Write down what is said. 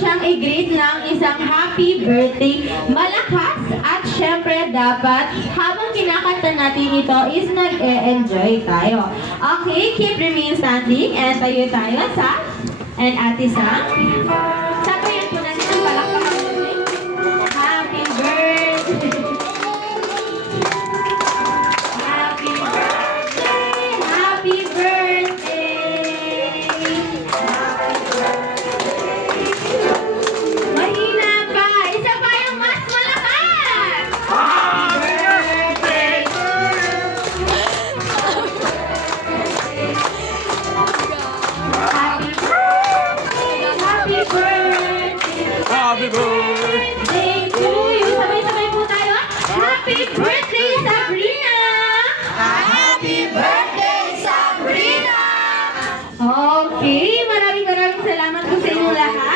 siyang i-greet ng isang happy birthday. Malakas at syempre dapat habang kinakanta natin ito is nag-e-enjoy tayo. Okay, keep remain standing and tayo sa and Ate Sam.